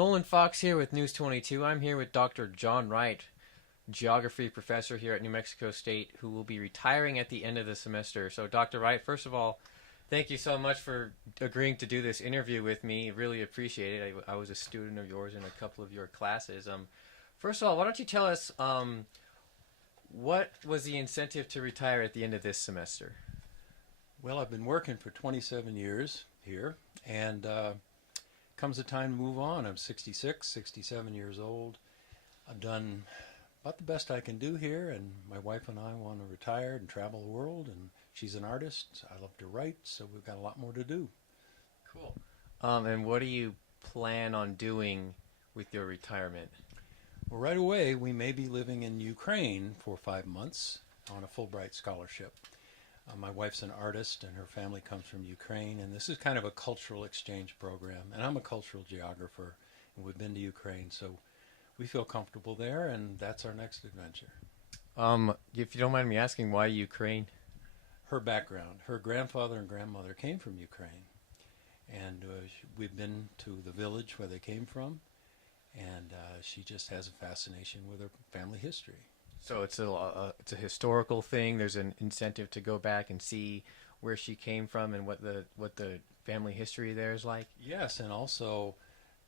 Nolan Fox here with News 22. I'm here with Dr. John Wright, geography professor here at New Mexico State, who will be retiring at the end of the semester. So, Dr. Wright, first of all, thank you so much for agreeing to do this interview with me. Really appreciate it. I was a student of yours in a couple of your classes. First of all, why don't you tell us what was the incentive to retire at the end of this semester? Well, I've been working for 27 years here, and comes a time to move on. I'm 66, 67 years old. I've done about the best I can do here, and my wife and I want to retire and travel the world, and she's an artist. I love to write, so we've got a lot more to do. Cool. And what do you plan on doing with your retirement? Well, right away, we may be living in Ukraine for 5 months on a Fulbright scholarship. My wife's an artist, and her family comes from Ukraine, and this is kind of a cultural exchange program. And I'm a cultural geographer, and we've been to Ukraine, so we feel comfortable there, and that's our next adventure. If you don't mind me asking, why Ukraine? Her background, her grandfather and grandmother came from Ukraine, and we've been to the village where they came from, and she just has a fascination with her family history. So it's a historical thing. There's an incentive to go back and see where she came from and what the family history there is like. Yes, and also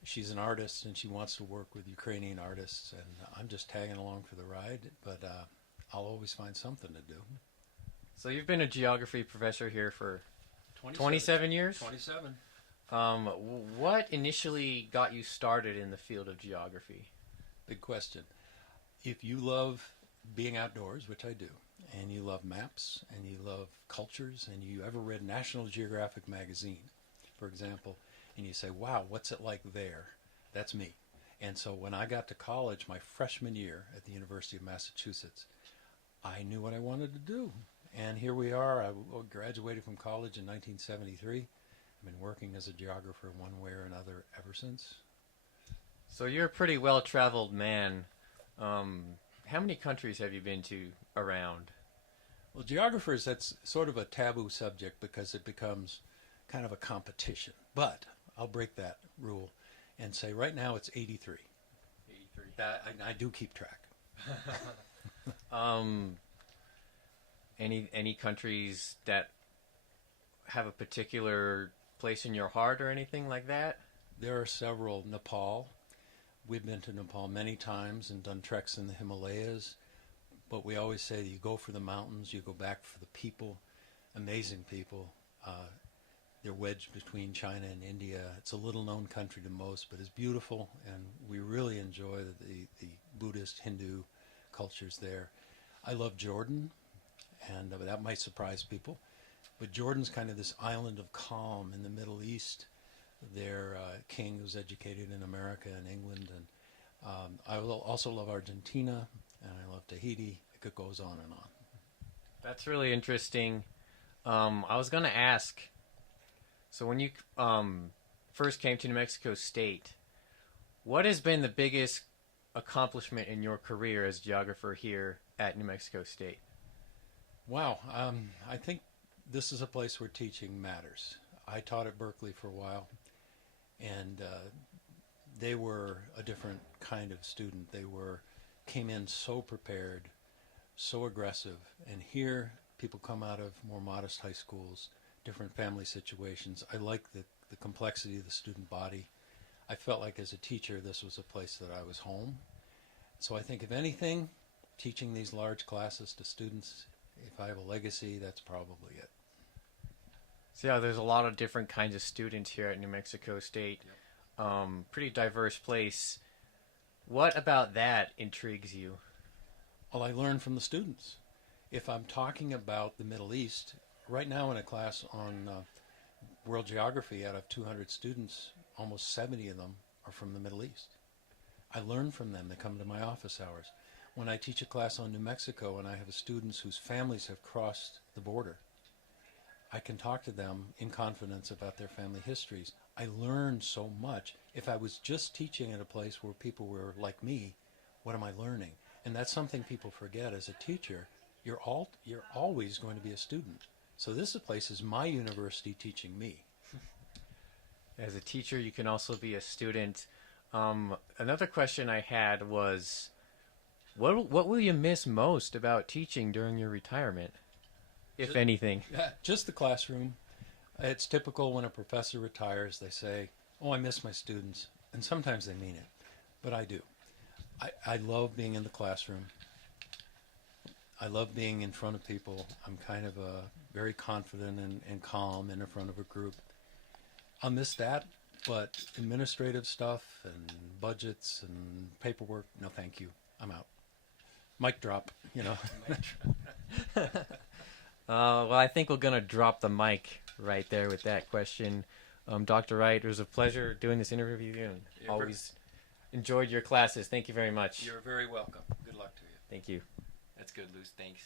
she's an artist and she wants to work with Ukrainian artists, and I'm just tagging along for the ride, but I'll always find something to do. So you've been a geography professor here for 27 years? 27. What initially got you started in the field of geography? Big question. If you love being outdoors, which I do, and you love maps, and you love cultures, and you ever read National Geographic magazine, for example, and you say, wow, what's it like there? That's me. And so when I got to college my freshman year at the University of Massachusetts, I knew what I wanted to do. And here we are. I graduated from college in 1973. I've been working as a geographer one way or another ever since. So you're a pretty well-traveled man. How many countries have you been to around? Well, geographers, that's sort of a taboo subject because it becomes kind of a competition. But I'll break that rule and say right now it's 83. 83. I do keep track. Any countries that have a particular place in your heart or anything like that? There are several. Nepal. We've been to Nepal many times and done treks in the Himalayas, but we always say that you go for the mountains, you go back for the people, amazing people. They're wedged between China and India. It's a little-known country to most, but it's beautiful, and we really enjoy the Buddhist, Hindu cultures there. I love Jordan, and that might surprise people, but Jordan's kind of this island of calm in the Middle East. Their king was educated in America and England, and I also love Argentina, and I love Tahiti. It goes on and on. That's really interesting. I was going to ask, so when you first came to New Mexico State, what has been the biggest accomplishment in your career as geographer here at New Mexico State? Wow, I think this is a place where teaching matters. I taught at Berkeley for a while, and they were a different kind of student. They came in so prepared, so aggressive, and here people come out of more modest high schools, different family situations. I like the complexity of the student body. I felt like as a teacher this was a place that I was home. So I think if anything, teaching these large classes to students, if I have a legacy, that's probably it. So yeah, there's a lot of different kinds of students here at New Mexico State. Yep. Pretty diverse place. What about that intrigues you? Well, I learn from the students. If I'm talking about the Middle East, right now in a class on world geography, out of 200 students, almost 70 of them are from the Middle East. I learn from them. They come to my office hours. When I teach a class on New Mexico and I have students whose families have crossed the border, I can talk to them in confidence about their family histories. I learn so much. If I was just teaching at a place where people were like me, what am I learning? And that's something people forget as a teacher. You're always going to be a student. So this place is my university teaching me. As a teacher, you can also be a student. Another question I had was, what will you miss most about teaching during your retirement, if anything? Just the classroom. It's typical when a professor retires, they say, "Oh, I miss my students," and sometimes they mean it, but I do. I love being in the classroom. I love being in front of people. I'm kind of very confident and calm in front of a group. I'll miss that, but administrative stuff and budgets and paperwork, no thank you. I'm out. Mic drop, you know. Well, I think we're going to drop the mic right there with that question. Dr. Wright, it was a pleasure doing this interview and always enjoyed your classes. Thank you very much. You're very welcome. Good luck to you. Thank you. That's good, Luz. Thanks.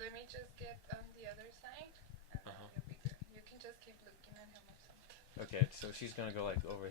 Let me just get on the other side, and then you'll be good. You can just keep looking at him or something. Okay, so she's going to go like over here.